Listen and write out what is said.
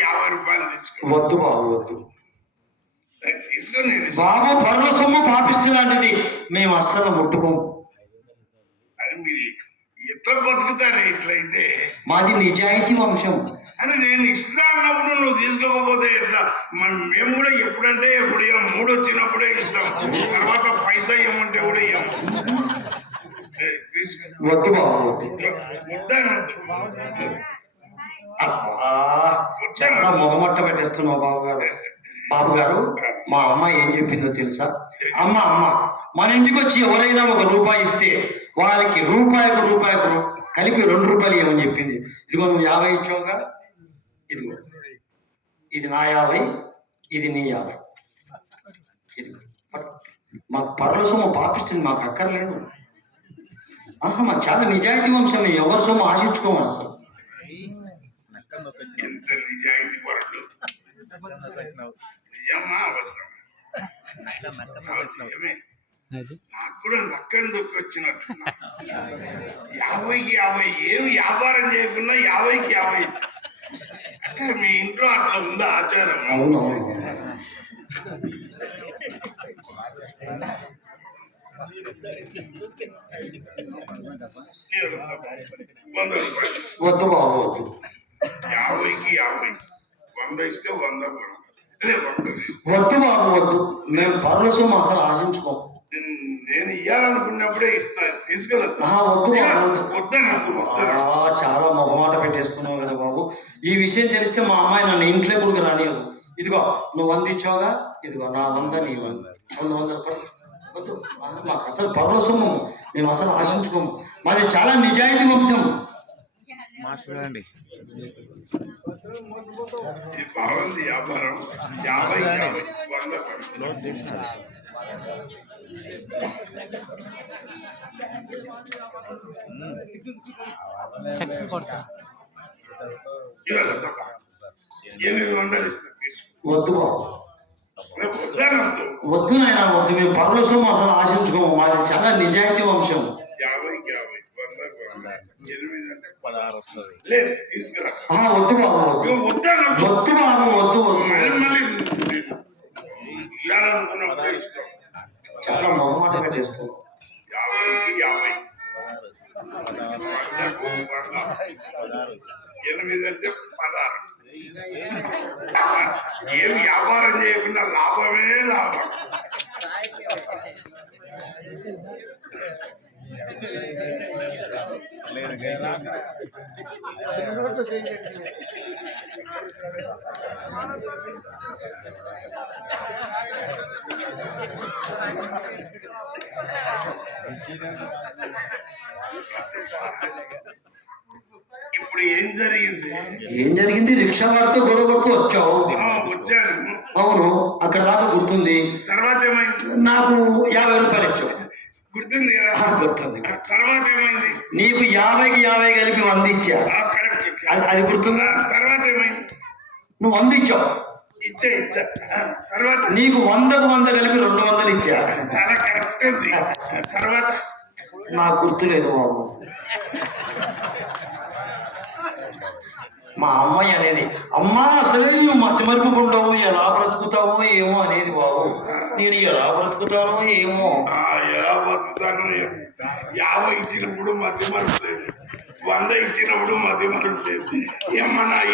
యాభై రూపాయలు తీసుకో వద్దు బాబు వద్దు బాబు పరుల సొమ్ము పాపిస్తే మేము అస్సలు ముట్టుకోము. ఎట్లా బతుకుతారు ఇట్లయితే? మాది నిజాయితీ వంశం. అని నేను ఇస్తా అన్నప్పుడు నువ్వు తీసుకోకపోతే ఎట్లా? మన మేము కూడా ఎప్పుడంటే ఎప్పుడు ఇవ్వం మూడు వచ్చినప్పుడే ఇస్తాం. తర్వాత పైసా ఇవ్వమంటే కూడా ఇవ్వం వద్దు బాబు వద్దు. చాలా మొగమట్ట పెట్టేస్తున్నావు బాబు గారు? బాబు గారు మా అమ్మ ఏం చెప్పిందో తెలుసా? అమ్మ అమ్మ. మన ఇంటికి వచ్చి ఎవరైనా ఒక రూపాయి ఇస్తే వారికి రూపాయికి రూపాయికి కలిపి రెండు రూపాయలు ఇవ్వమని చెప్పింది. ఇదిగో నువ్వు యాభై ఇచ్చావుగా? ఇదిగో. ఇది నా యాభై ఇది నీ యాభై. ఇదిగో. మాకు పర్ల సొమ్ము పాపిస్తుంది మాకు అక్కర్లేదు. ఆహా మాకు చాలా నిజాయితీ వంశం మేము ఎవరి సొమ్ము ఆశించుకోము అసలు. ఎంత నిజాయితీ పరుడు? దొక్కేసినావు నాకు కూడా నక్కని దొక్కొచ్చినట్టు యాభైకి యాభై ఏం వ్యాపారం చేయకుండా యాభైకి యాభై. అంటే మీ ఇంట్లో అట్లా ఉందా ఆచారం? అవును వద్దు బాబు వద్దు. యాభైకి యాభై. వంద ఇస్తే వంద వంద. వద్దు బాబు వద్దు. మేము పరుల సొమ్ము అసలు ఆశించుకోం నేను- నేను ఇయ్యాలనుకున్నప్పుడే ఇస్తా ఆ, చాలా మొహమాట పెట్టేస్తున్నావు కదా బాబు. ఈ విషయం తెలిస్తే మా అమ్మాయి నన్ను ఇంట్లో కూడా రానియదు ఇదిగో నువ్వు వంద ఇచ్చావుగా? ఇదిగో నా వంద నీ వంద. రెండు వందలు పట్టు. వద్దు. మాకు అసలు పరుల సొమ్ము. మేము అసలు ఆశించుకోము. మాది చాలా నిజాయితీ వంశం. మాస్టర్ బాగుంది వ్యాపారం యాభై యాభై వంద ఎనిమిది వందలు వద్దు బాబు వద్దు నాయన వద్దు మేము పరుల అసలు ఆశించుకోము మాది చాలా నిజాయితీ వంశం యాభై అంటే పదహారు వస్తుంది లేదు తీసుకురా ఆ, వద్దు బాబు వద్దు వద్దు బాబు వద్దు వద్దు మళ్ళీ మళ్ళీ ఇవ్వాలనుకున్నప్పుడు ఇస్తాం చాలా మొహమాట పెట్టేస్తున్నావు యాభైకి యాభై ఎనిమిది అంటే పదహారు. ఏం వ్యాపారం చేయకుండా లాభమే లాభం. లేదు. ఇప్పుడు ఏం జరిగింది? ఏం జరిగింది? రిక్షా వాడితో గొడవ పడుతూ వచ్చావు. వచ్చాను. అవును అక్కడ దాకా గుర్తుంది. తర్వాత ఏమైంది? నాకు యాభై రూపాయలు ఇచ్చావు. గుర్తుంది కదా? గుర్తుంది తర్వాత ఏమైంది? నీకు యాభైకి యాభై కలిపి వంద ఇచ్చా. ఆ, కరెక్ట్ అది అది గుర్తుందా? తర్వాత ఏమైంది? నువ్వు వంద ఇచ్చావు. ఇచ్చా ఇచ్చా. తర్వాత నీకు వందకు వంద కలిపి రెండు వందలు ఇచ్చా? చాలా కరెక్ట్ తర్వాత నాకు గుర్తులేదు బాబు. మా అమ్మాయి అనేది అమ్మా అసలే నువ్వు మతిమరుపుకుంటావు ఎలా బ్రతుకుతావో ఏమో అనేది బాబు. నేను ఎలా బ్రతుకుతానో ఏమో. ఎలా బతుకుతాను ఏమో. యాభై ఇచ్చినప్పుడు మధ్య మరుపులేదు. వంద ఇచ్చినప్పుడు మధ్య మరుపులేదు. ఏమన్నా